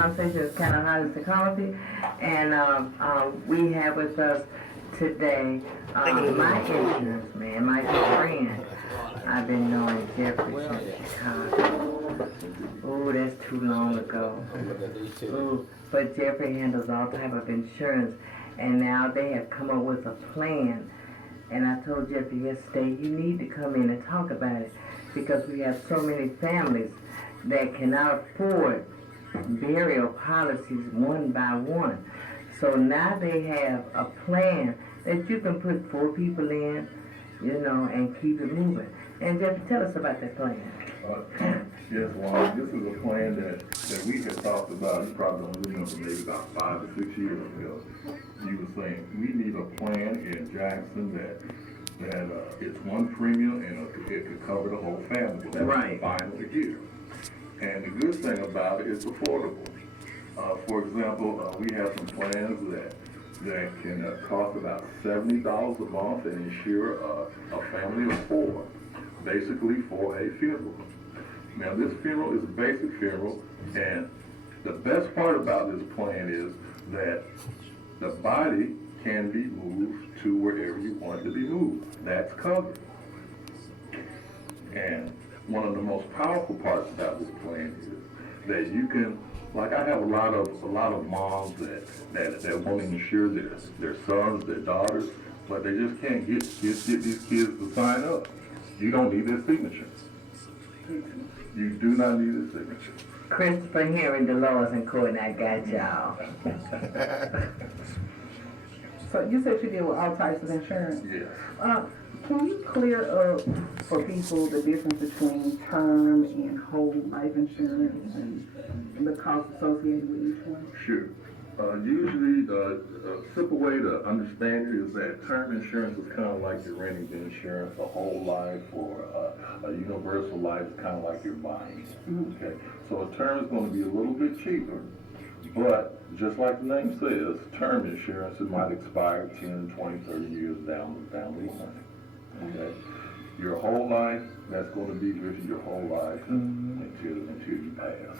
Conversation is kind of hot as the coffee, and we have with us today my insurance man, my friend. I've been knowing Jeffrey since Chicago. Ooh, that's too long ago. Ooh, but Jeffrey handles all type of insurance, and now they have come up with a plan. And I told Jeffrey yesterday, you need to come in and talk about it because we have so many families that cannot afford burial policies one by one. So now they have a plan that you can put 4 people in, and keep it moving. And Jeff, tell us about that plan. Yes, Wanda, this is a plan that we had talked about. You probably don't remember, maybe about 5 or 6 years ago. You were saying we need a plan in Jackson that it's one premium and it could cover the whole family. That's right. Finally here. And the good thing about it is affordable. For example, we have some plans that can cost about $70 a month and insure a family of 4, basically for a funeral. Now this funeral is a basic funeral, and the best part about this plan is that the body can be moved to wherever you want it to be moved. That's covered. And one of the most powerful parts about this plan is that you can, like I have a lot of moms that want to insure their sons, their daughters, but they just can't get these kids to sign up. You don't need their signature. You do not need a signature. Christopher Henry, Dolores, and Courtney, I got y'all. So you said you deal with all types of insurance? Yes. Can you clear up for people the difference between term and whole life insurance and the cost associated with each one? Sure. Usually, a simple way to understand it is that term insurance is kind of like you're renting the insurance, a whole life or a universal life is kind of like you're buying. Mm-hmm. Okay, so a term is going to be a little bit cheaper, but just like the name says, term insurance, it might expire 10, 20, 30 years down the line. Okay, your whole life, that's going to be with you your whole life until you pass.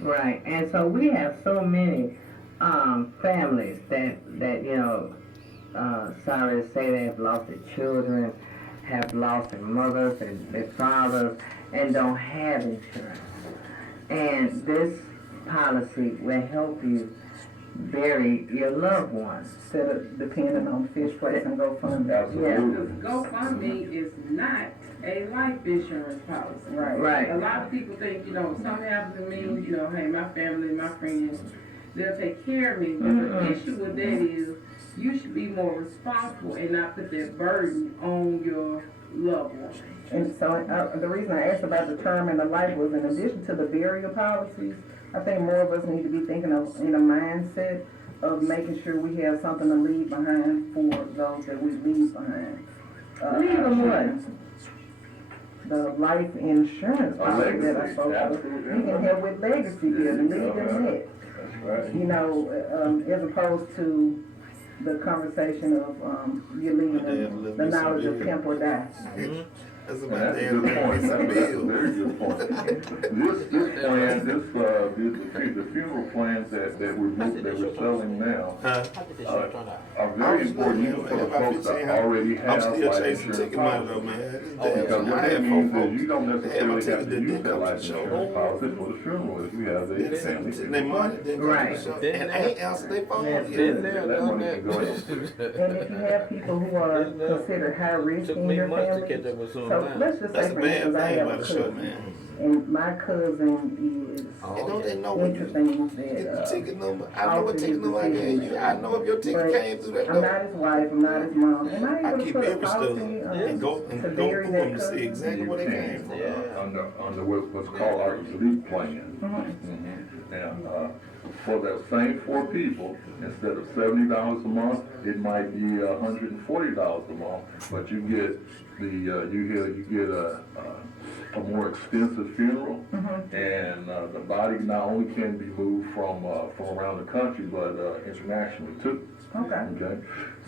Right, and so we have so many families that sorry to say, they have lost their children, have lost their mothers and their fathers, and don't have insurance. And this policy will help you bury your loved ones Instead of depending on fish place and GoFundMe. Absolutely. GoFundMe is not a life insurance policy. Right. A lot of people think, something happens to me, hey, my family, my friends, they'll take care of me. But the issue with that is you should be more responsible and not put that burden on your loved one. And so the reason I asked about the term and the life was in addition to the burial policies, I think more of us need to be thinking of in a mindset of making sure we have something to leave behind for those that we leave behind. Leave them what? The life insurance policy that I spoke of. You can help with legacy building, leave them that. That's right. As opposed to the conversation of you leaving the knowledge of temp or die. That's And that's a good point. That's a very good point. This plan, the funeral plans that we're selling now are very important for the folks that already have I'm still life chasing insurance ticket money though, policy. man. Because what that means is you don't necessarily have to use that life show. insurance policy for the funeral if you have a family. They money, they Right. And I ain't answered their phone. That money can go in. And if you have people who are considered high risk in your family, so let's just That's say a for bad instance, I thing have a about the show, cousin, man. and my cousin is And don't they know when you into things get the that ticket number? I know what ticket number I gave you. I know if your ticket came through that I'm not door. his wife, I'm not his mom. Am I I able to keep put a every stuff policy and go to through bury that them to see cousin? exactly where they came from. Under what's called our elite plan. Now, for those same 4 people, instead of $70 a month, it might be $140 a month, but you get a more extensive funeral, and the body not only can be moved from around the country, but internationally too. Okay.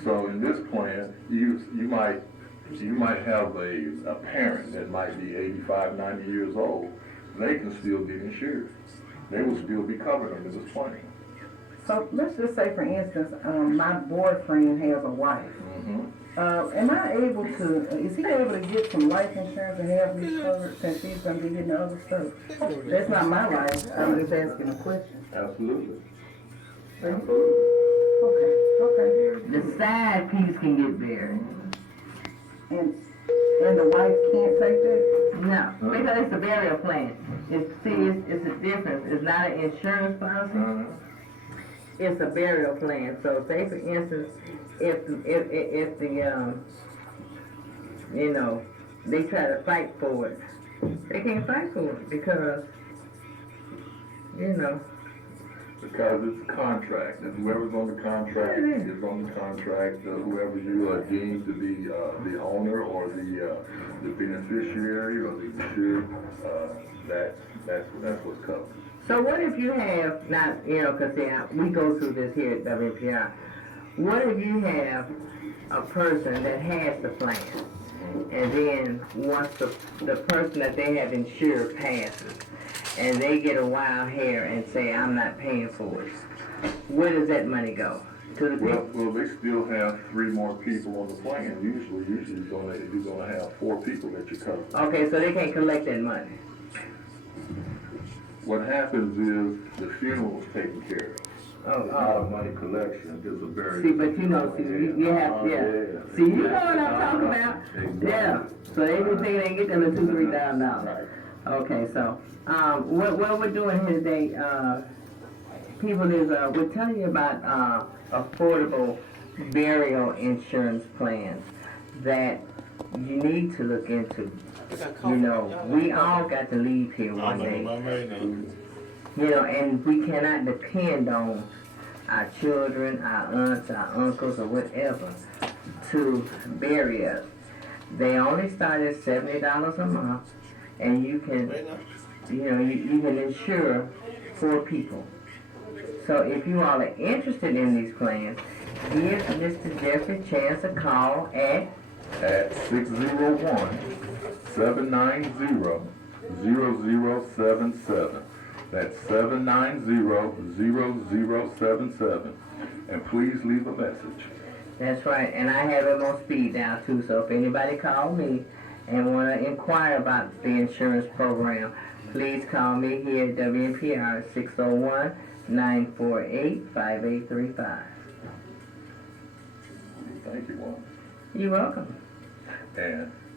So in this plan, you might have a parent that might be 85, 90 years old. They can still get insured. they will still be covered under this plan. So let's just say, for instance, my boyfriend has a wife. Am I able to, is he able to get some life insurance and have me covered since he's going to be getting the other stuff? That's not my life. I'm just asking a question. Absolutely. Okay. The side piece can get buried. And the wife can't take that? No, because it's a burial plan. It's a difference. It's not an insurance policy. It's a burial plan. So say for instance, if the you know, they try to fight for it, they can't fight for it because, you know. Because it's a contract, and whoever's on the contract is on the contract. Whoever you are deemed to be the owner or the beneficiary or the insured, that's what's covered. So what if you have, not, you know, because we go through this here at WPR, what if you have a person that has the plan, and then once the person that they have insured passes, and they get a wild hair and say, I'm not paying for it, where does that money go? To the people? Well, they still have 3 more people on the plan. Usually you're gonna have 4 people that you cover. Okay, so they can't collect that money. What happens is the funeral is taken care of. It's not a money collection, it's a very. See, but you know, see, you have, yeah. See, you know what I'm talking about? Exactly. Yeah. So they just think they get them to $2,000-3,000. Okay, so what we're doing here today, people, is we're telling you about affordable burial insurance plans that you need to look into. You know, we all got to leave here one day. You know, and we cannot depend on our children, our aunts, our uncles, or whatever to bury us. They only start at $70 a month, and you can, you know, you can insure 4 people. So if you all are interested in these plans, give Mr. Jeffrey Chance a call at 601-790-0077. That's 790-0077. And please leave a message. That's right, and I have it on speed dial too, so if anybody call me and want to inquire about the insurance program, please call me here at WNPR 601-948-5835. Thank you, Wanda. You're welcome.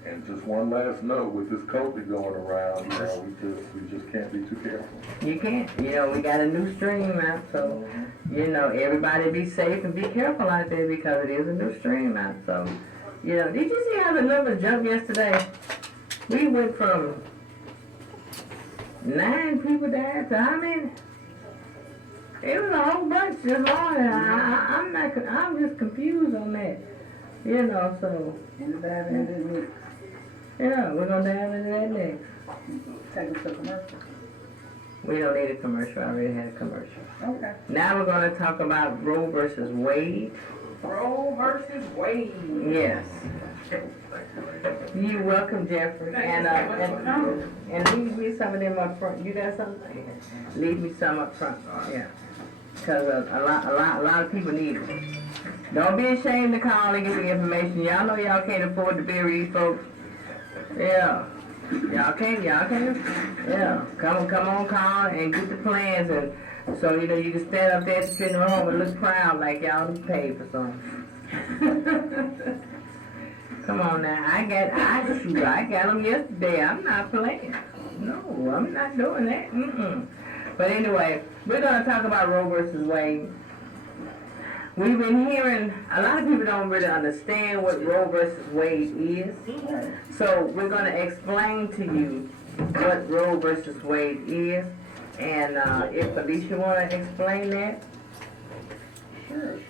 And just one last note, with this COVID going around, you know, we just can't be too careful. You can't. You know, we got a new stream out, so, you know, everybody be safe and be careful out there because it is a new stream out. So, you know, did you see how the number jumped yesterday? We went from 9 people died to how many? It was a whole bunch this morning. I'm just confused on that. You know, so. Yeah, we're gonna dive into that next. Take us to commercial. We don't need a commercial. I already had a commercial. Okay. Now we're gonna talk about Roe versus Wade. Roe versus Wade. Yes. You're welcome, Jeffrey. And leave me some of them up front. You got something? Leave me some up front. Yeah. Because a lot of people need it. Don't be ashamed to call and get the information. Y'all know y'all can't afford to bury these folks. Yeah. Y'all can't. Yeah. Come on, call and get the plans, and so you know you can stand up there at the funeral home and look proud like y'all paid for something. Come on now, I got them yesterday. I'm not playing. No, I'm not doing that. But anyway, we're gonna talk about Roe versus Wade. We've been hearing, a lot of people don't really understand what Roe versus Wade is. So we're going to explain to you what Roe versus Wade is. And if Alicia want to explain that? Sure.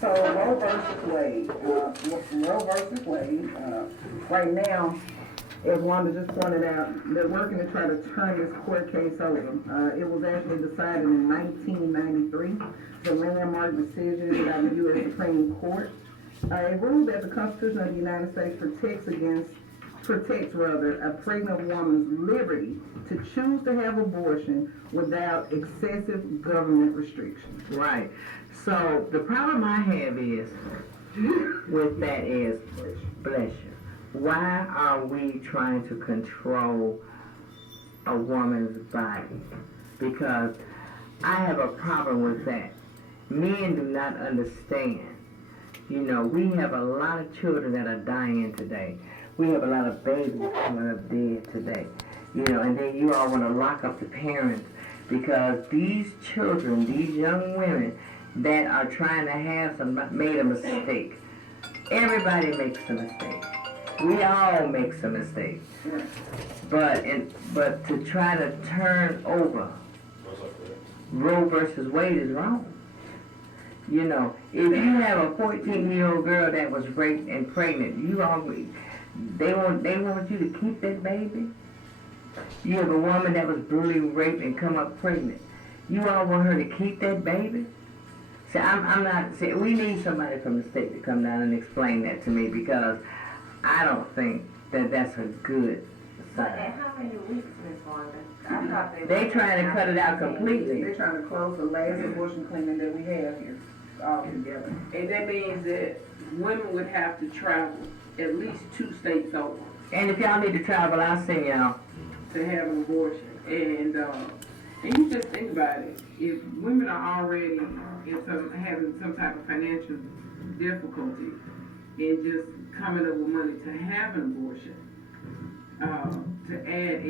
So Roe versus Wade, right now, as Wanda just pointed out, they're working to try to turn this court case over. It was actually decided in 1993, the landmark decision by the U.S. Supreme Court. It ruled that the Constitution of the United States protects against protects rather a pregnant woman's liberty to choose to have abortion without excessive government restrictions. Right. So the problem I have is with that is, bless you, why are we trying to control a woman's body? Because I have a problem with that. Men do not understand. You know, we have a lot of children that are dying today. We have a lot of babies coming up dead today. You know, and then you all want to lock up the parents because these children, these young women that are trying to have made a mistake. Everybody makes a mistake. We all make some mistakes. But to try to turn over Roe versus Wade is wrong. You know, if you have a 14-year-old girl that was raped and pregnant, they want you to keep that baby. You have a woman that was brutally raped and come up pregnant. You all want her to keep that baby? See, we need somebody from the state to come down and explain that to me because I don't think that that's a good sign. And how many weeks, Miss Wanda? I thought They trying to cut it out completely. They're trying to close the last abortion clinic that we have here altogether. And that means that women would have to travel at least 2 states over And if y'all need to travel, I'll send y'all. to have an abortion. And you just think about it. If women are already having some type of financial difficulty in just coming up with money to have an abortion, to add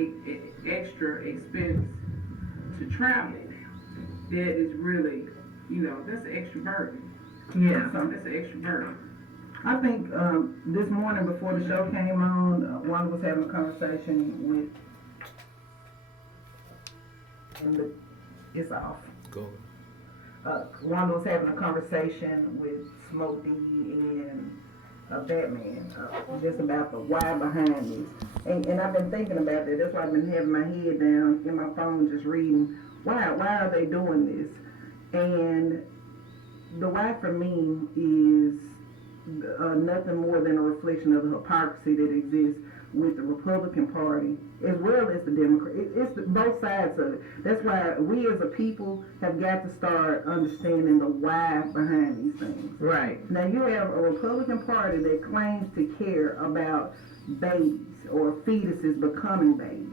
extra expense to travel, that is really, that's an extra burden. Yeah. That's an extra burden. I think this morning before the show came on, one was having a conversation with. It's off. Go. Wanda was having a conversation with Smoke D and Batman, just about the why behind this. And I've been thinking about that. That's why I've been having my head down in my phone just reading, why are they doing this? And the why for me is nothing more than a reflection of the hypocrisy that exists with the Republican Party as well as the Democrat. It's both sides of it. That's why we as a people have got to start understanding the why behind these things. Right. Now you have a Republican Party that claims to care about babies or fetuses becoming babies.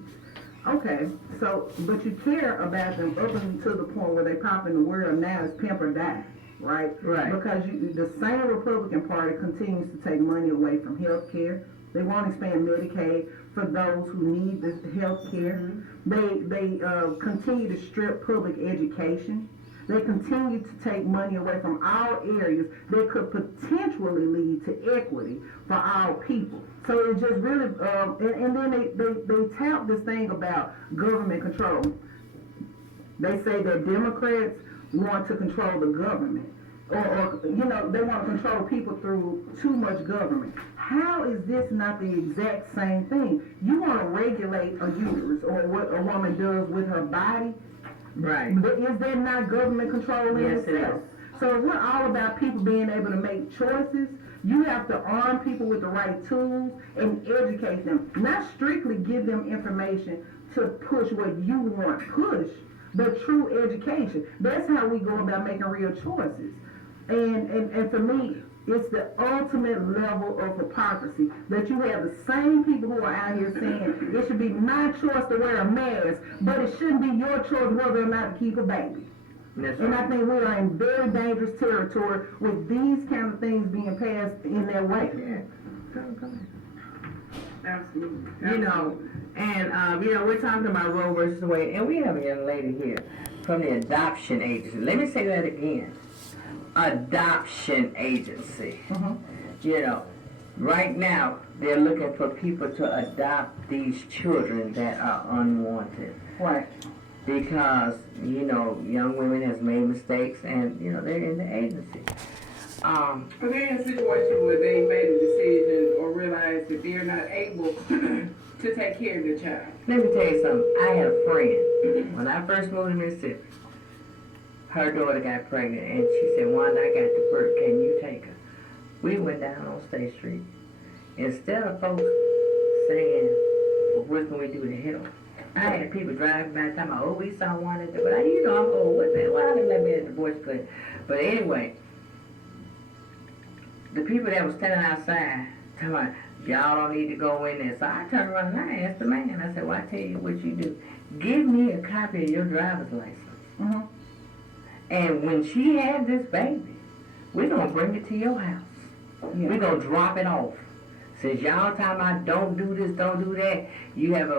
Okay, so, but you care about them up until the point where they pop in the world now as pimp or die, right? Right. Because the same Republican Party continues to take money away from health care. They won't expand Medicaid for those who need this health care. Mm-hmm. They continue to strip public education. They continue to take money away from all areas that could potentially lead to equity for all people. So it just really, and then they tout this thing about government control. They say that Democrats want to control the government. Or they want to control people through too much government. How is this not the exact same thing? You want to regulate a uterus or what a woman does with her body. Right. Is that not government control in Yes, it itself? is. So we're all about people being able to make choices. You have to arm people with the right tools and educate them. Not strictly give them information to push what you want pushed, but true education. That's how we go about making real choices. And for me, it's the ultimate level of hypocrisy that you have the same people who are out here saying it should be my choice to wear a mask, but it shouldn't be your choice whether or not to keep a baby. That's And right. I think we are in very dangerous territory with these kind of things being passed in that way. Yeah. Come Absolutely. We're talking about Roe versus Wade, and we have a young lady here from the adoption agency. Let me say that again. Adoption agency. Mm-hmm. Right now they're looking for people to adopt these children that are unwanted. Right. Because, young women has made mistakes and, they're in the agency. But they're in a situation where they made a decision or realized that they're not able to take care of their child. Let me tell you something. I had a friend, when I first moved to Mississippi, her daughter got pregnant and she said, Wanda, I got the birth, can you take her? We went down on State Street. Instead of folks saying, well, what can we do to help? I had people driving by talking about, oh, we saw one at the, but you know I'm old, what the, why they let me at the voice clip? But anyway, the people that was standing outside, talking about, y'all don't need to go in there. So I turned around and I asked the man, I said, well, I tell you what you do. Give me a copy of your driver's license. Mm-hmm. And when she had this baby, we're going to bring it to your house. Yeah. We're going to drop it off. Since y'all talking about don't do this, don't do that, you have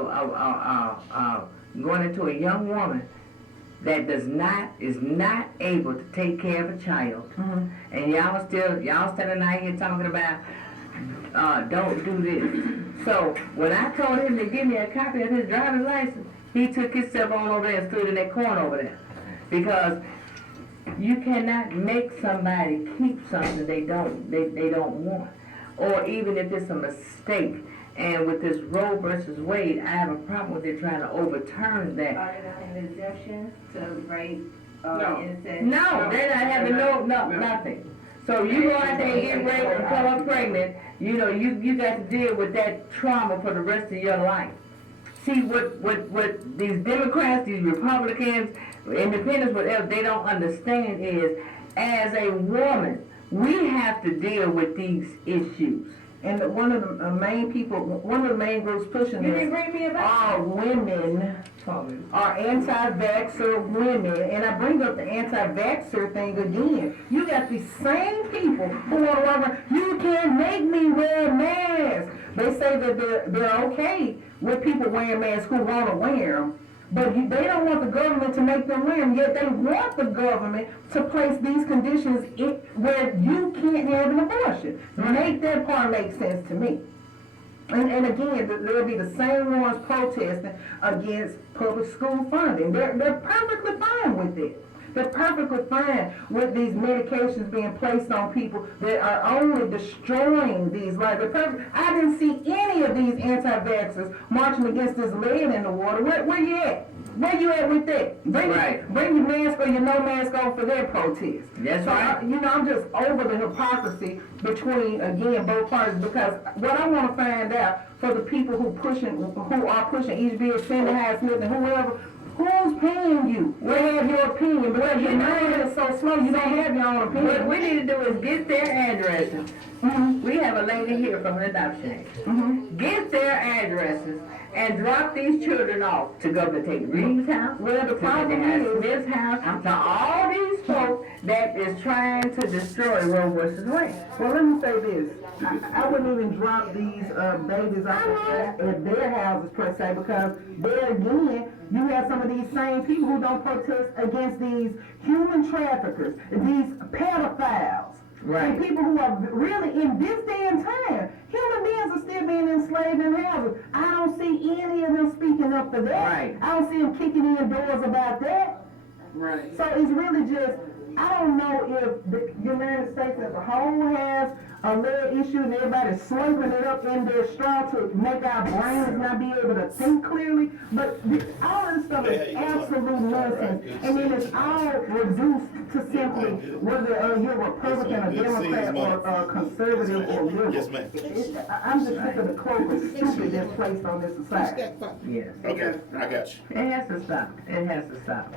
going into a young woman that is not able to take care of a child. Mm-hmm. And y'all standing out here talking about don't do this. So when I told him to give me a copy of his driver's license, he took himself on over there and stood in that corner over there. Because you cannot make somebody keep something they don't want. Or even if it's a mistake. And with this Roe versus Wade, I have a problem with it trying to overturn that. Are they an exemption to rape No. incest? No, they're not having nothing. So you go out there and get raped and come up pregnant, you know, you got to deal with that trauma for the rest of your life. See, what these Democrats, these Republicans, independents, whatever, they don't understand is, as a woman, we have to deal with these issues. And one of the main groups pushing You this didn't bring me a back. are women, are anti-vaxxer women. And I bring up the anti-vaxxer thing again. You got these same people who want to walk around, you can't make me wear a mask. They say that they're okay with people wearing masks who want to wear them. But they don't want the government to make them wear them, yet they want the government to place these conditions where you can't have an abortion. Make that part make sense to me. And again, there'll be the same ones protesting against public school funding. They're perfectly fine with it. They're perfectly fine with these medications being placed on people that are only destroying these lives. I didn't see any of these anti-vaxxers marching against this lead in the water. Where you at? Where you at with that? Bring your mask or your no mask on for their protest. That's right. I'm just over the hypocrisy between, again, both parties, because what I want to find out for the people who are pushing each bill, Cindy Hyde Smith and whoever, who's paying you? We have your opinion, but your mind is so slow, you don't have your own opinion. What we need to do is get their addresses. Mm-hmm. We have a lady here from an adoption agency. Mm-hmm. Get their addresses and drop these children off to Governor Tate Reeves' house, Well, the to problem is, Smith's house, to all these folks that is trying to destroy Roe versus Wade. well, let me say this. I wouldn't even drop these babies off at their houses per se, because there again, you have some of these same people who don't protest against these human traffickers, these pedophiles. Right. And people who are really, in this day and time, human beings are still being enslaved in houses. I don't see any of them speaking up for that. Right. I don't see them kicking in doors about that. Right. So it's really just, I don't know if the United States as a whole has a lead issue and everybody's slurping it up in their straw to make our brains not be able to think clearly. But all this stuff is absolute nonsense. And then it's all reduced to simply whether you're a Republican, a Democrat, or conservative, or liberal. Yes, ma'am. I'm just sick of the cloak of stupid that's placed on this society. Yes. Okay, I got you. It has to stop. It has to stop.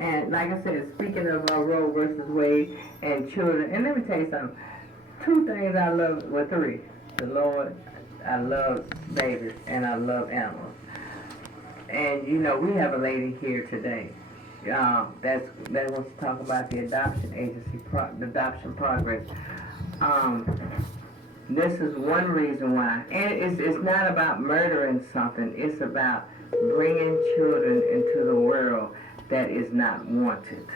And like I said, speaking of Roe versus Wade and children, and let me tell you something. Two things I love, well, three. The Lord, I love babies, and I love animals. And you know, we have a lady here today that wants to talk about the adoption agency, the adoption progress. This is one reason why, and it's not about murdering something. It's about bringing children into the world that is not wanted.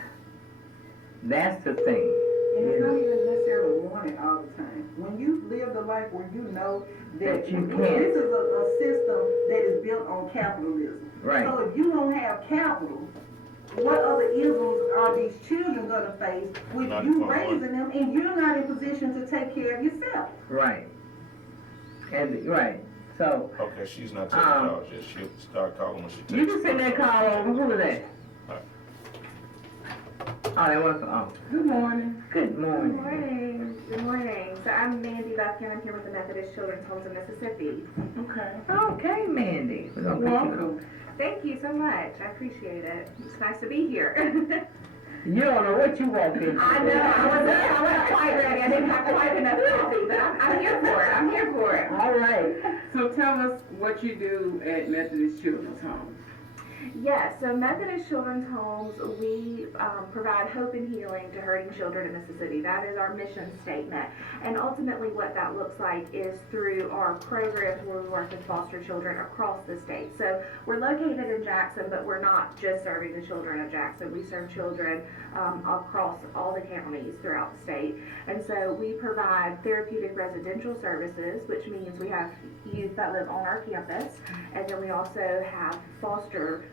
That's the thing. And it's not even necessarily wanted all the time. When you live the life where you know that you can't. this is a system that is built on capitalism. Right. So if you don't have capital, what other isms are these children going to face with Not you for raising them and you're not in position to take care of yourself? Right. And right. So Okay, she's not taking calls yet. She'll start calling when she takes you can send that call over. Who is that? Oh, they want to, oh, Good morning. good Good morning. morning. Good morning. So I'm Mandy Buffkin. I'm here with the Methodist Children's Homes of Mississippi. Okay. Okay, Mandy. We're gonna put you on. Welcome. Thank you so much. I appreciate it. It's nice to be here. You don't know what you walked into. I know. I wasn't quite ready. I didn't have quite enough coffee, but I'm here for it. I'm here for it. All right. So tell us what you do at Methodist Children's Home. Yes, so Methodist Children's Homes, we provide hope and healing to hurting children in Mississippi. That is our mission statement. And ultimately what that looks like is through our programs where we work with foster children across the state. So we're located in Jackson, but we're not just serving the children of Jackson. We serve children across all the counties throughout the state. And so we provide therapeutic residential services, which means we have youth that live on our campus. And then we also have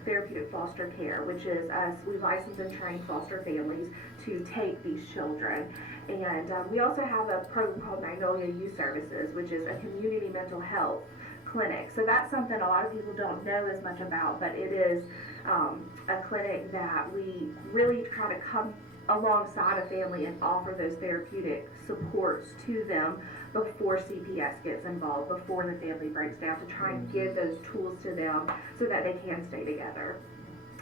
therapeutic foster care, which is us. We license and train foster families to take these children. And we also have a program called Magnolia Youth Services, which is a community mental health clinic. So that's something a lot of people don't know as much about, but it is a clinic that we really try to come alongside a family and offer those therapeutic supports to them before CPS gets involved, before the family breaks down, to try and give those tools to them so that they can stay together.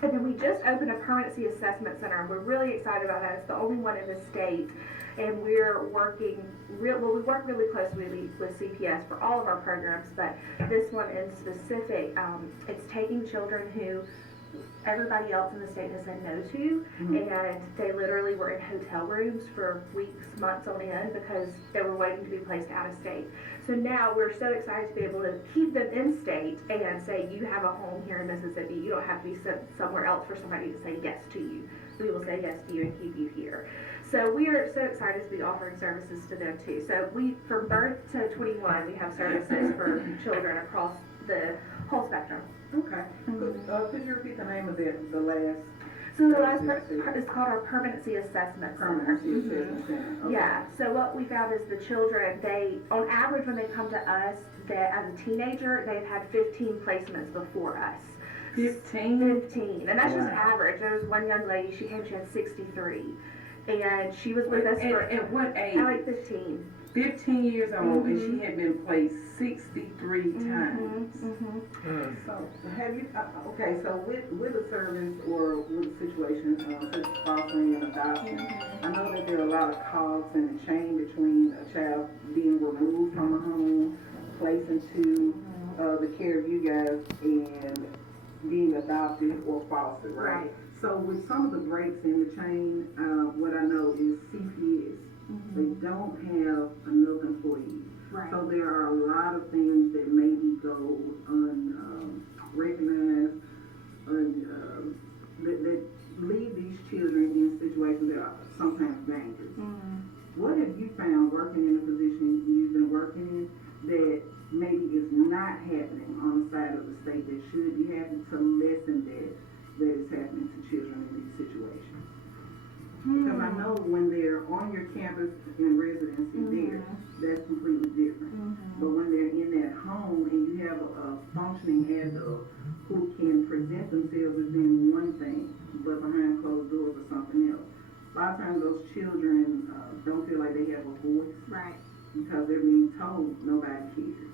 And then we just opened a Permanency Assessment Center, and we're really excited about that. It's the only one in the state, and we're working, we work really closely with CPS for all of our programs, but this one in specific, it's taking children who everybody else in the state has said no to, and they literally were in hotel rooms for weeks, months on end because they were waiting to be placed out of state. So now we're so excited to be able to keep them in state and say, you have a home here in Mississippi. You don't have to be sent somewhere else for somebody to say yes to you. We will say yes to you and keep you here. So we are so excited to be offering services to them too. So from birth to 21, we have services for children across the whole spectrum. Okay. Could you repeat the name of the last? So the last part is called our Permanency Assessment Center. Permanency Assessment Center. Okay. Yeah, so what we found is the children, on average when they come to us, that as a teenager, they've had 15 placements before us. 15, and that's just average. There was one young lady, she had 63, and she was with us for, At what age? like 15. 15 years old, and she had been placed 63 times. So have you, okay, so with a service or with a situation such as fostering and adoption, I know that there are a lot of cogs in the chain between a child being removed from a home, placed into the care of you guys, and being adopted or fostered, right? So with some of the breaks in the chain, what I know is CPS. They don't have enough employees. Right. So there are a lot of things that maybe go unrecognized, that leave these children in situations that are sometimes dangerous. What have you found working in a position you've been working in that maybe is not happening on the side of the state that should be happening to lessen that is happening to children in these situations? Because I know when they're on your campus in residency there, that's completely different. But when they're in that home and you have a functioning adult who can present themselves as being one thing, but behind closed doors or something else, a lot of times those children don't feel like they have a voice. Right. Because they're being told nobody cares.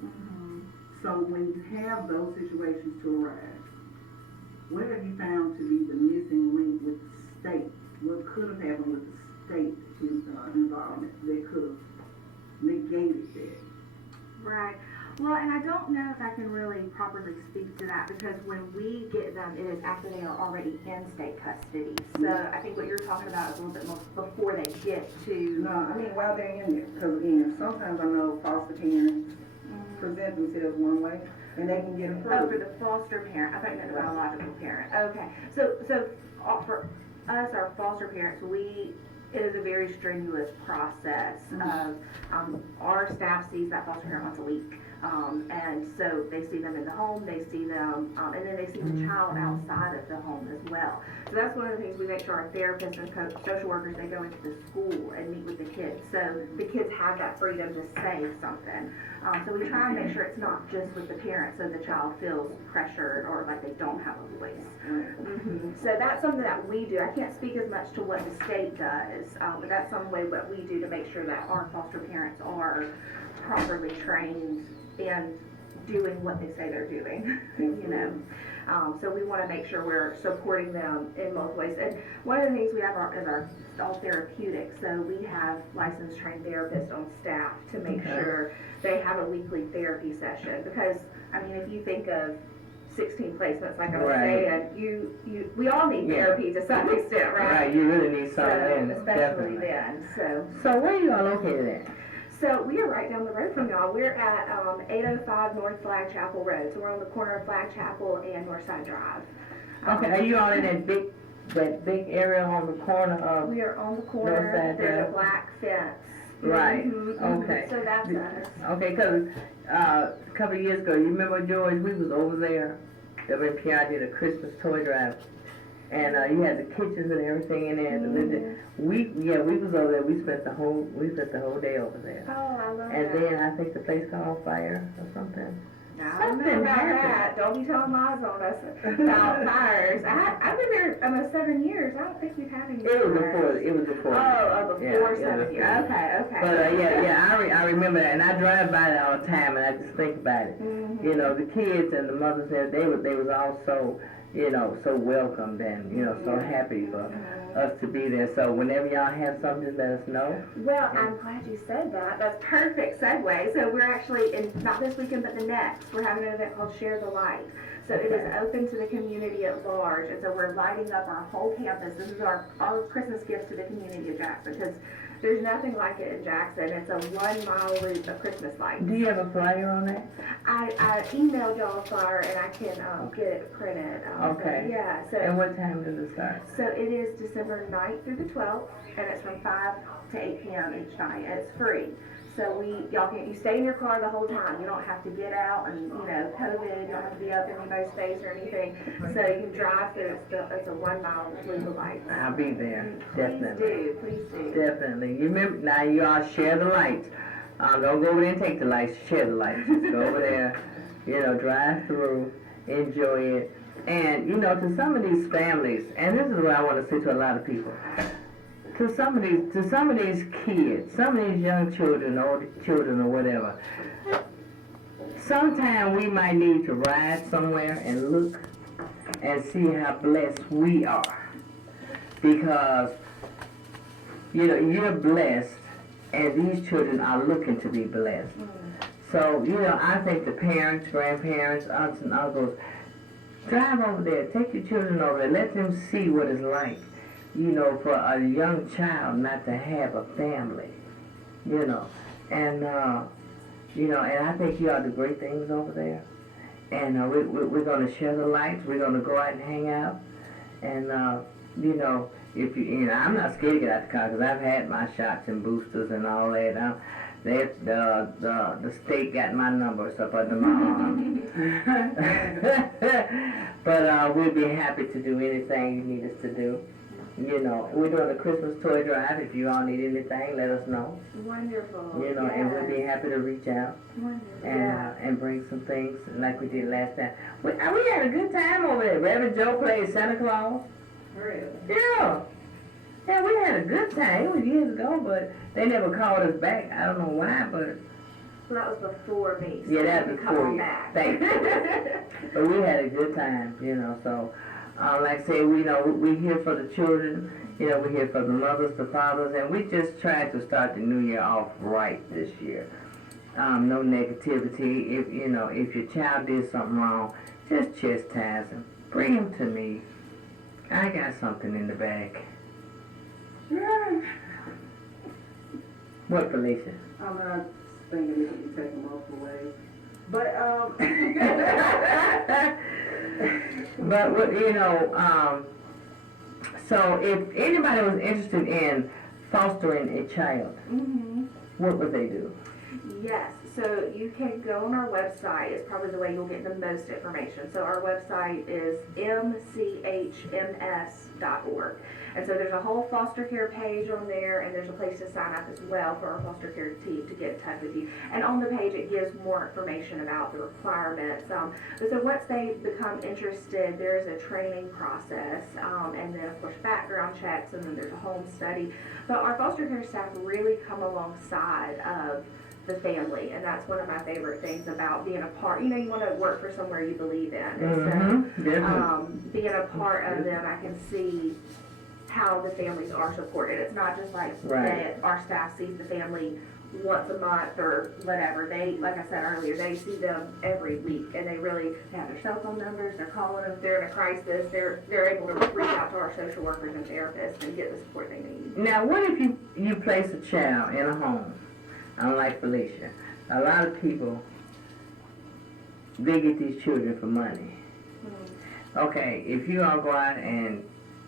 So when you have those situations to arise, what have you found to be the missing link with the state? What could have happened with the state involvement that could have negated that? Right. Well, and I don't know if I can really properly speak to that because when we get them, it is after they are already in state custody. So I think what you're talking about is a little bit more before they get to. No, I mean while they're in there. Because again, sometimes I know foster parents present themselves one way and they can get approved. Oh, for the foster parent. I thought you meant the biological parent. Okay. So for us, our foster parents, it is a very strenuous process of our staff sees that foster parent once a week. And so they see them in the home, they see them, and then they see the child outside of the home as well. So that's one of the things we make sure our therapists and social workers, they go into the school and meet with the kids. So the kids have that freedom to say something. So we try and make sure it's not just with the parents, so the child feels pressured or like they don't have a voice. So that's something that we do. I can't speak as much to what the state does, but that's some way what we do to make sure that our foster parents are properly trained and doing what they say they're doing, you know. So we want to make sure we're supporting them in most ways. And one of the things we have is our all therapeutics. So we have licensed trained therapists on staff to make sure they have a weekly therapy session. Because, I mean, if you think of 16 placements, like I was saying, we all need therapy to some extent, right? Right, you really need something, especially then. So where are you all located at? So we are right down the road from y'all. We're at 805 North Flag Chapel Road. So we're on the corner of Flag Chapel and Northside Drive. Okay, are you all in that big area on the corner of? We are on the corner. Northside There's Drive? a black fence. Right. Okay. So that's us. Okay, because a couple of years ago, you remember, George, we was over there in Piatti, the Christmas toy drive. And you had the kitchens and everything in there. We was over there. We spent the whole day over there. Oh, I love And that. then I think the place caught on fire or something. I don't know about that. Don't be telling lies on us about fires. I've been there almost 7 years. I don't think we've had any It was fires. before. Oh, before 7 years. Okay. But I remember that, and I drive by it all the time, and I just think about it. You know, the kids and the mothers there, they was all so, you know, so welcomed and, you know, so happy for us to be there. So whenever y'all have something, let us know. Well, I'm glad you said that. That's perfect segue. So we're actually, not this weekend, but the next, we're having an event called Share the Light. So it is open to the community at large, and so we're lighting up our whole campus. This is our Christmas gift to the community of Jackson, because there's nothing like it in Jackson. It's a 1 mile loop of Christmas lights. Do you have a flyer on that? I emailed y'all a flyer, and I can get it printed. Okay. Yeah. So. And what time does it start? So it is December 9th through the 12th, and it's from 5 to 8 p.m. each night, and it's free. So you stay in your car the whole time. You don't have to get out and, you know, COVID, you don't have to be up in anybody's face or anything. So you can drive through. It's a 1 mile loop of lights. I'll be there, definitely. Please do. Definitely. You remember, now you all share the lights. Don't go over there and take the lights, share the lights. Just go over there, you know, drive through, enjoy it. And, you know, to some of these families, and this is what I want to say to a lot of people, to some of these kids, some of these young children, old children or whatever, sometimes we might need to ride somewhere and look and see how blessed we are. Because, you know, you're blessed, and these children are looking to be blessed. So, you know, I think the parents, grandparents, aunts and uncles, drive over there, take your children over there, let them see what it's like, you know, for a young child not to have a family, you know. And, you know, and I think you all do great things over there. And we're going to share the lights, we're going to go out and hang out. And, you know, I'm not scared to get out the car because I've had my shots and boosters and all that. The state got my numbers up under my arm. But we'll be happy to do anything you need us to do. You know, we're doing a Christmas toy drive. If you all need anything, let us know. Wonderful. You know, and we'll be happy to reach out and bring some things like we did last time. We had a good time over there. Reverend Joe played Santa Claus. Really? Yeah. Yeah, we had a good time. It was years ago, but they never called us back. I don't know why, but... Well, that was before me. So yeah, that was before you. Back. Thank you. But we had a good time, you know, so... like I say, we're here for the children, you know, we're here for the mothers, the fathers, and we just tried to start the new year off right this year. No negativity. If your child did something wrong, just chastise him. Bring him to me. I got something in the bag. What, Felicia? I'm not thinking it could be taken multiple ways. But, But, so if anybody was interested in fostering a child, what would they do? Yes. So you can go on our website. It's probably the way you'll get the most information. So our website is mchms.org. And so there's a whole foster care page on there, and there's a place to sign up as well for our foster care team to get in touch with you. And on the page, it gives more information about the requirements. But so once they become interested, there's a training process, and then of course background checks, and then there's a home study. But our foster care staff really come alongside of the family, and that's one of my favorite things about being a part. You know, you want to work for somewhere you believe in, and so being a part of them, I can see how the families are supported. It's not just like that our staff sees the family once a month or whatever. They, like I said earlier, they see them every week, and they really have their cell phone numbers. They're calling them if they're in a crisis. They're able to reach out to our social workers and therapists and get the support they need. Now, what if you place a child in a home? Unlike Felicia, a lot of people, they get these children for money. Okay, if you all go out and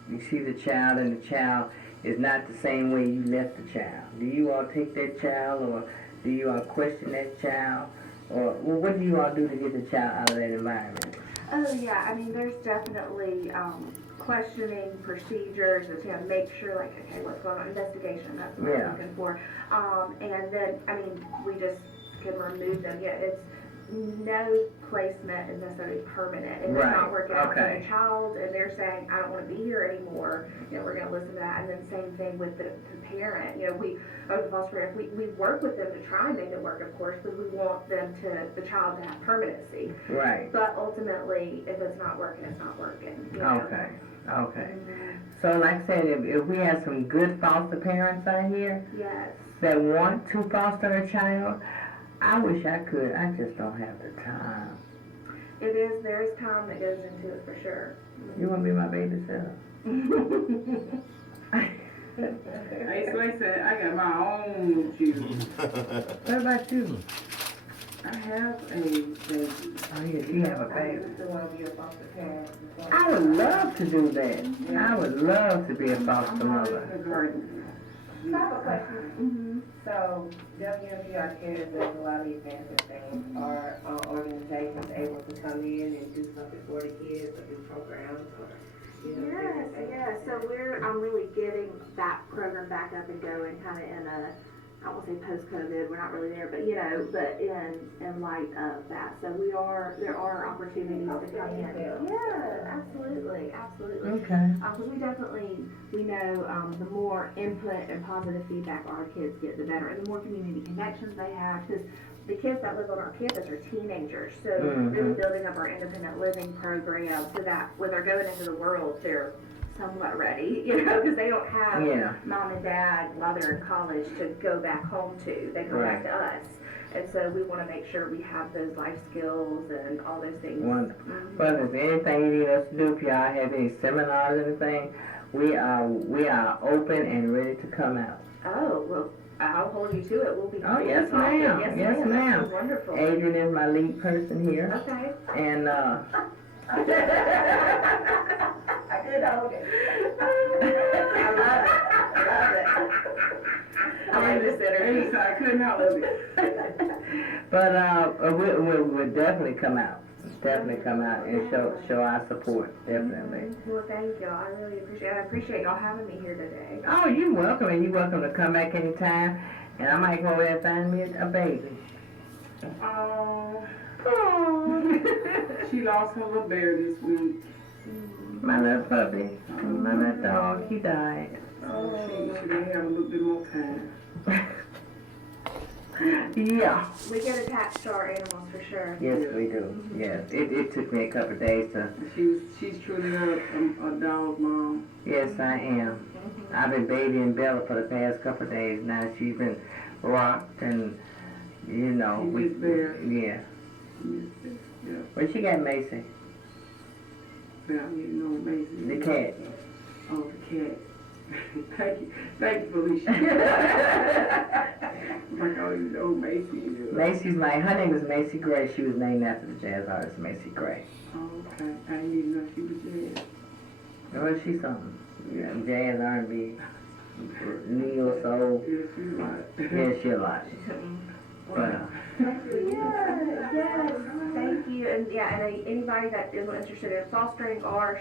you see the child and the child is not the same way you left the child, do you all take that child, or do you all question that child, or what do you all do to get the child out of that environment? Oh yeah, I mean there's definitely questioning procedures to make sure, like, okay, what's going on, investigation, that's what we're looking for. And then, I mean, we just can remove them. Yeah, it's no placement is necessarily permanent. If it's not working out for the child and they're saying, I don't want to be here anymore, you know, we're going to listen to that. And then same thing with the parent. You know, the foster care, we work with them to try and make it work, of course, because we want them the child to have permanency. Right. But ultimately, if it's not working, it's not working. You know? Okay. So like I said, if we have some good foster parents out here that want to foster a child, I wish I could. I just don't have the time. There is time that goes into it for sure. You want to be my babysitter? Hey, so I said, I got my own children. What about you? I have a baby. Oh, yes, you have a baby. I still want to be a foster parent. I would love to do that. I would love to be a foster mother. I have a question. So, WMPR Cares does a lot of events and things. Are organizations able to come in and do something for the kids or do programs? Or, Yes. So I'm really getting that program back up and going, kind of in a, I don't want to say post-COVID, we're not really there, but but in light of that. So there are opportunities to come in. Yeah, absolutely. Okay. Because we know the more input and positive feedback our kids get, the better, and the more community connections they have. Because the kids that live on our campus are teenagers, so really building up our independent living program so that when they're going into the world, they're somewhat ready, because they don't have mom and dad while they're in college to go back home to. They go back to us. And so we want to make sure we have those life skills and all those things. Wonderful. Well, if there's anything you need us to do, if y'all have any seminars or anything, we are open and ready to come out. Oh, well, I'll hold you to it. We'll be yes, ma'am. Yes, ma'am. That's wonderful. Adrian is my lead person here. Okay. And I did hold it. I love it. I love this energy. I couldn't help it. But we'll definitely come out. Definitely come out and show our support. Definitely. Well, thank y'all. I really appreciate it. I appreciate y'all having me here today. Oh, you're welcome, and you're welcome to come back anytime. And I might go over there and find me a baby. Oh. She lost her little bear this week. My little puppy, my little dog, he died. Oh, she didn't have a little bit more time. Yeah. We get attached to our animals for sure. Yes, we do. Yes. It took me a couple of days to. She's truly a dog mom. Yes, I am. I've been babying Bella for the past couple of days now. She's been rocked and, She gets there. Yeah. Yeah. Well, she got Macy. Macy. The cat. Oh, the cat. Thank you, Felicia. Like, oh, you know Macy. Macy's her name is Macy Gray. She was named after the jazz artist Macy Gray. Oh, okay. I didn't even know she was jazz. Well, she's something. Yeah, jazz, R&B, neo soul. Yeah, she's a lot. Yeah, she a lot. But, Yes, thank you. And yeah, and anybody that is interested in fostering or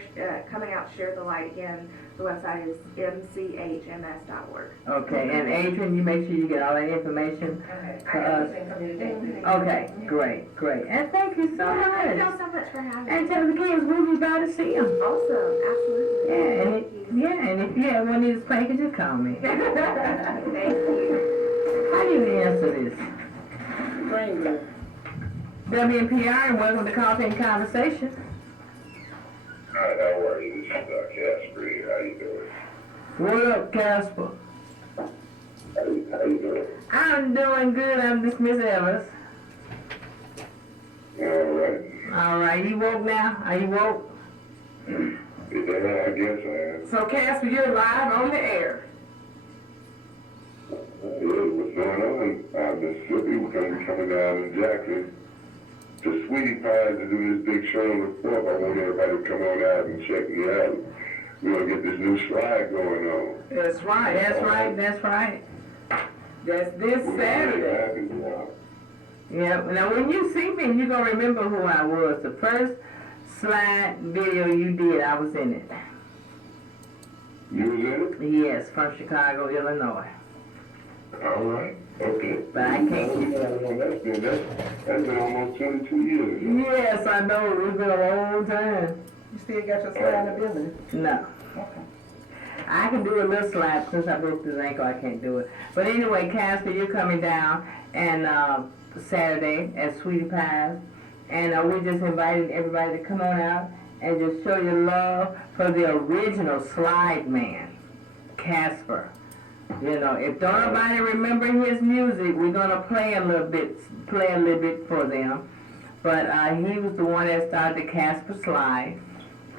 coming out to share the light, again, the website is mchms.org. okay, and Adrian, you make sure you get all that information for us. Okay, great, great. And thank you so Thank y'all much. so much for having And me. tell the kids we'll be by to see them. Awesome, absolutely. And if you have one of these packets, just call me. Thank you. How do you answer this? Greenville. WNPR, and welcome to Coffee and Conversation. Hi, how are you? This is Casper here. How you doing? What up, Casper? How you doing? I'm doing good. I'm just Miss Evers. All right. All right, you woke now? Are you woke? Yeah, I guess I am. So Casper, you're live on the air. Yeah, what's going on? Mississippi, we're going to be coming down in Jackson to Sweetie Pies to do this big show on the 4th. I want everybody to come on out and check me out. We're going to get this new slide going on. That's right. That's right, that's right. That's this Saturday. Happy now. Yeah, now when you see me, you're going to remember who I was. The first slide video you did, I was in it. You was in it? Yes, from Chicago, Illinois. All right. Okay. But I can't. That's been almost 22 years ago. Yes, I know. It's been a long time. You still got your slide in the building? No. Okay. I can do a little slap since I broke this ankle. I can't do it. But anyway, Casper, you're coming down and Saturday at Sweetie Pies, and we just invited everybody to come on out and just show your love for the original slide man, Casper. You know, if don't nobody remember his music, we're gonna play a little bit for them. But he was the one that started the Casper slide.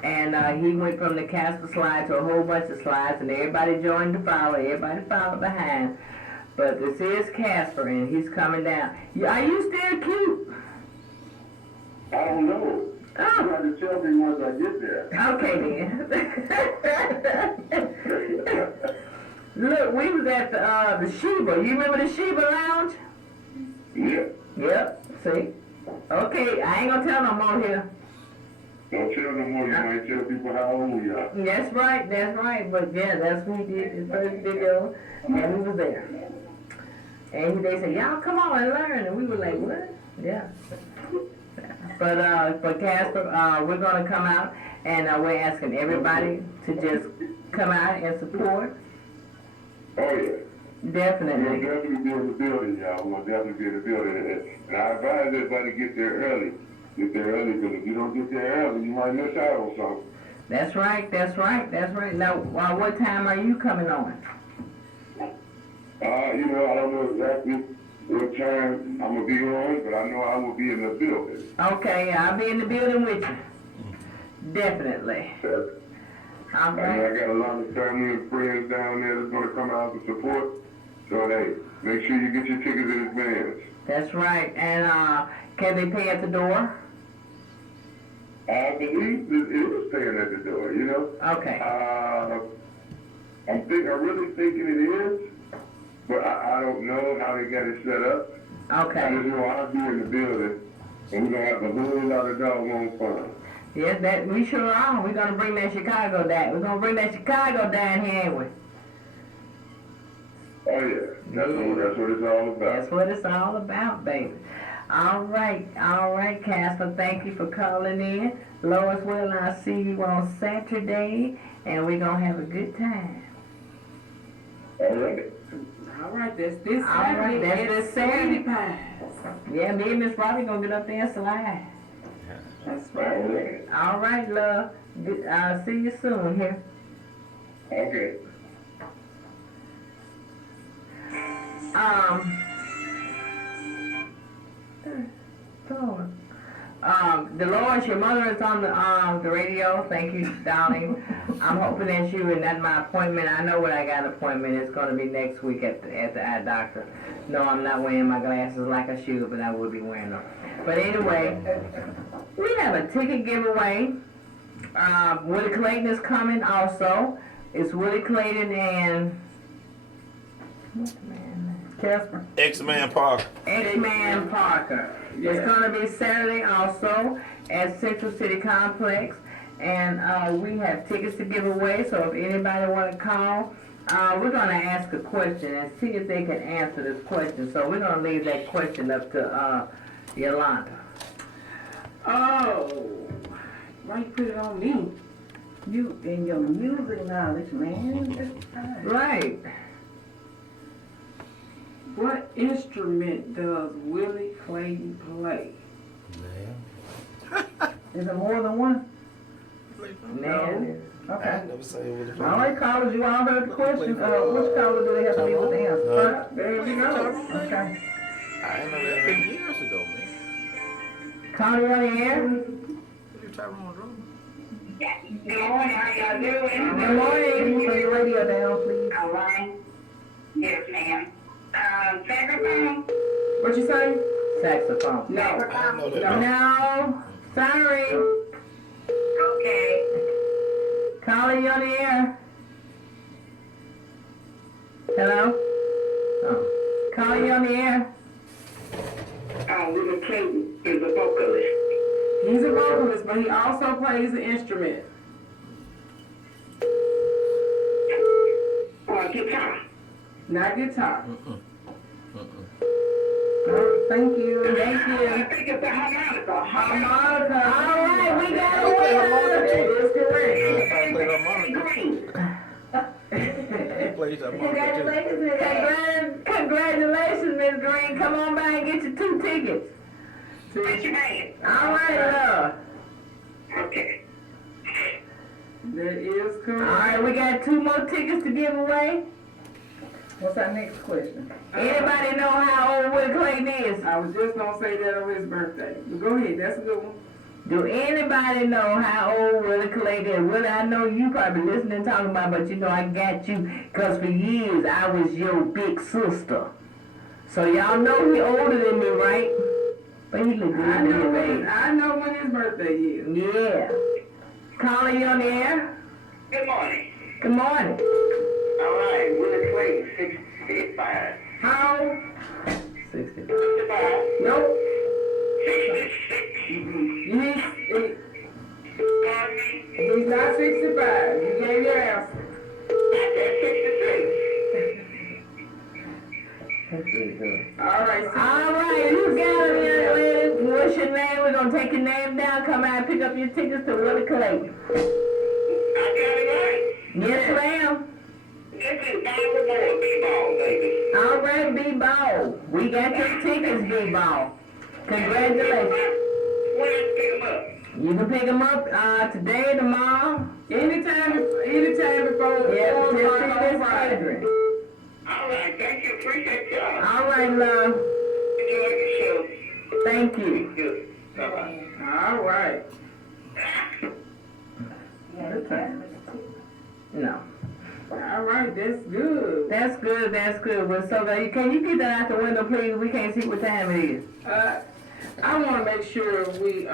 And he went from the Casper slide to a whole bunch of slides, and everybody joined the follow, everybody followed behind. But this is Casper, and he's coming down. Are you still cute? I don't know. You Oh, have to tell me once I get there. okay then. Look, we was at the Sheba. You remember the Sheba Lounge? Yeah. Yep, see? Okay, I ain't gonna tell no more here. Don't tell no more. You might tell people how old you are. That's right. But yeah, that's when he did his first video, and we was there. And they said, y'all come on and learn. And we were like, what? Yeah. But for Casper, we're going to come out, and we're asking everybody to just come out and support. Oh, yeah. We'll Definitely. definitely be in the building, y'all. We'll definitely be in the building. And I advise everybody to get there early. Get there early, because if you don't get there early, you might miss out on something. That's right. Now, what time are you coming on? I don't know exactly what time I'm going to be on, but I know I will be in the building. Okay, I'll be in the building with you. Definitely. All I know right. I got a lot of family and friends down there that's going to come out to support. So, hey, make sure you get your tickets in advance. That's right. And can they pay at the door? I believe that it is paying at the door, you know? Okay. I'm really thinking it is, but I don't know how they got it set up. I Okay. just know I'll be in the building, and we're going to have a whole lot of doggone fun. Yes, that we sure are. We're gonna bring that Chicago down. We're gonna bring that Chicago down here, ain't we? Oh, yeah. That's what it's all about. That's what it's all about, baby. All right, Casper. Thank you for calling in. Lois, well, I'll see you on Saturday, and we're gonna have a good time. All right. All right, that's this All right, Saturday. that's this Saturday. Sweetie Pies. Yeah, me and Miss Robbie gonna get up there and slide. That's All right. right. All right, love. I'll see you soon here. Okay. Dolores, your mother is on the radio. Thank you, darling. I'm hoping that you and at my appointment. I know what I got an appointment. It's going to be next week at the eye doctor. No, I'm not wearing my glasses like I should, but I will be wearing them. But anyway, we have a ticket giveaway. Willie Clayton is coming also. It's Willie Clayton and what's the man's name? Casper. X-Man Parker. X-Man Parker. It's gonna be Saturday also at Central City Complex. And we have tickets to give away, so if anybody want to call, we're going to ask a question and see if they can answer this question. So we're going to leave that question up to Yolanda. Oh, why you put it on me? You and your music knowledge, man. That's fine. Right. What instrument does Willie Clayton play? Is it more than one? Man. Okay. I never say it with All right, callers, you all heard the question. Which caller do they have to be with the answer? There we go. Okay. I didn't know that years ago, man. Connie on the air? You Tyrone Road? Good morning, how y'all doing? Good morning. Turn your radio down, please. All right. Yes, ma'am. Saxophone? What you say? Saxophone. No. I didn't know that. No. Sorry. Okay. Connie, you on the air? Hello? Oh. Connie, you on the air? Willie Clayton is a vocalist. He's a vocalist, but he also plays an instrument. Or guitar. Not guitar. Thank you. Thank you. I think it's a harmonica. Harmonica. All right, we got a Okay, winner. harmonica. That is correct. I played harmonica. Green. He plays harmonica Congratulations, Miss Congratulations, Miss Green. Come on by and get your 2 tickets. What you name? All right, love. Okay. That is All correct. right, we got 2 more tickets to give away. What's our next question? Anybody know how old Willie Clayton is? I was just gonna say that on his birthday. But go ahead, that's a good one. Do anybody know how old Willie Clayton is? Willie, I know you probably listening talking about, but you know I got you. Because for years I was your big sister. So y'all know he older than me, right? But he look good I in know his when age. I know when his birthday is. Yeah. Calling you on the air? Good morning. Good morning. All right. Willie Clayton, 65. How old? 60. 65. Nope. 66. Pardon me? He's not 65. You gave your answer. I said 63. That's really good. All right. All right, you got it, young lady. What's your name? We're going to take your name down. Come out and pick up your tickets to Willie Clayton. I got it right. Yes, ma'am. This is Bible Boy, B-Ball, baby. All right, B-Ball. We got your tickets, B-Ball. Congratulations. When I pick them up. You can pick them up today, tomorrow. Anytime before Yeah, 4 just o'clock see on this Friday. Adrian. All right. Thank you. Appreciate y'all. All right, love. Enjoy your show. Thank you. Good. Bye-bye. All right. Good time. No. All right. That's good. That's good, that's good. Well, so can you get that out the window, please? We can't see what time it is. I want to make sure we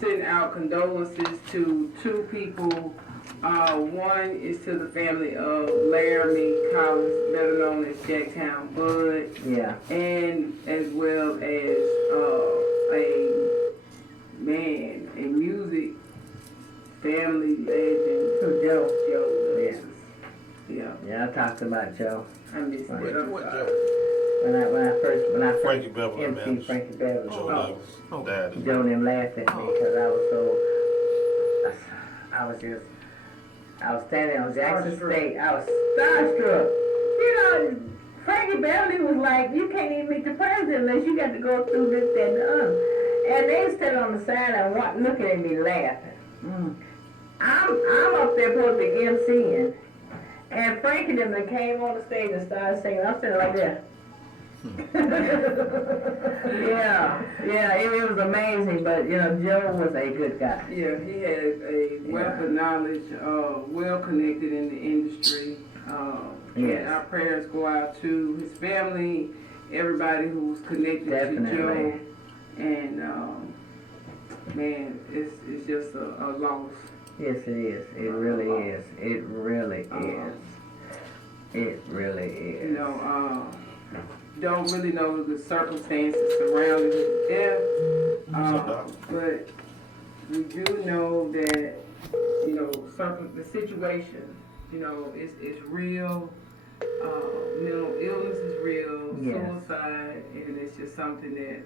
send out condolences to 2 people. One is to the family of Laramie Collins, better known as Jacktown Bud, Yeah. and as well as a music family legend, So Joe. Joe. Yeah. Yeah, Yeah, I talked about Joe. I missed it. I'm What sorry. Joe? When I first Frankie Beverly, MC man. Frankie Beverly. Joe Davis. Dad. Joe and them laughed at me because I was so, I was standing on Jackson State. I was starstruck. You know, Frankie Beverly was like, you can't even meet the president unless you got to go through this, that, and the other. And they stood on the side and looking at me laughing. I'm up there supposed to be MCing. And Frankie and them came on the stage and started singing. I'm sitting like that. It was amazing, but you know, Joe was a good guy. Yeah, he had a wealth of knowledge, well connected in the industry. Yes. And our prayers go out to his family, everybody who's connected Definitely. to Joe. And man, it's just a loss. Yes, it is. It really is. It really is. It really is. You know, don't really know the circumstances surrounding his death, but we do know that, you know, the situation, you know, is real. Mental illness is real, Yes. suicide, and it's just something that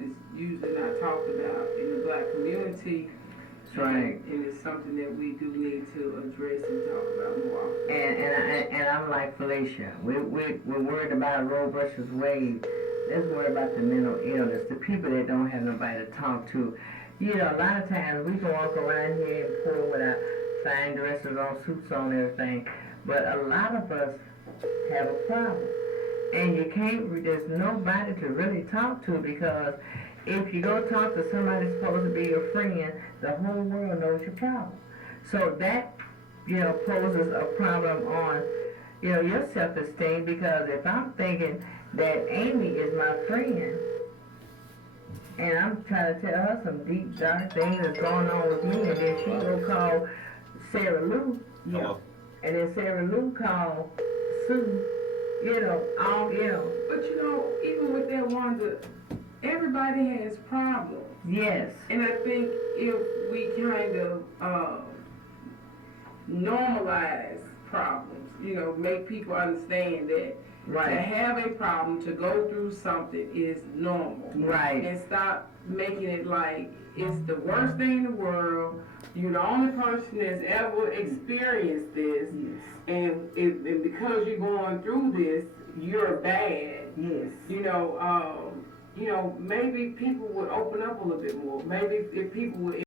is usually not talked about in the black community. That's right. And it's something that we do need to address and talk about more often. And I'm like Felicia. We're worried about Roe versus Wade. Let's worry about the mental illness, the people that don't have nobody to talk to. You know, a lot of times we can walk around here and poor with our fine dresses on, suits on, and everything, but a lot of us have a problem. And you can't, there's nobody to really talk to, because if you go talk to somebody that's supposed to be your friend, the whole world knows your problem. So that, you know, poses a problem on, you know, your self-esteem, because if I'm thinking that Amy is my friend, and I'm trying to tell her some deep, dark things that's going on with me, and then she go call Sarah Lou, and then Sarah Lou call Sue, you know, all, you know. But you know, even with that, Wanda, everybody has problems. Yes. And I think if we kind of normalize problems, you know, make people understand that Right. to have a problem, to go through something is normal. Right. And stop making it like it's the worst thing in the world. You're the only person that's ever experienced this. Yes. And because you're going through this, you're bad. Yes. You know, maybe people would open up a little bit more. Maybe if people would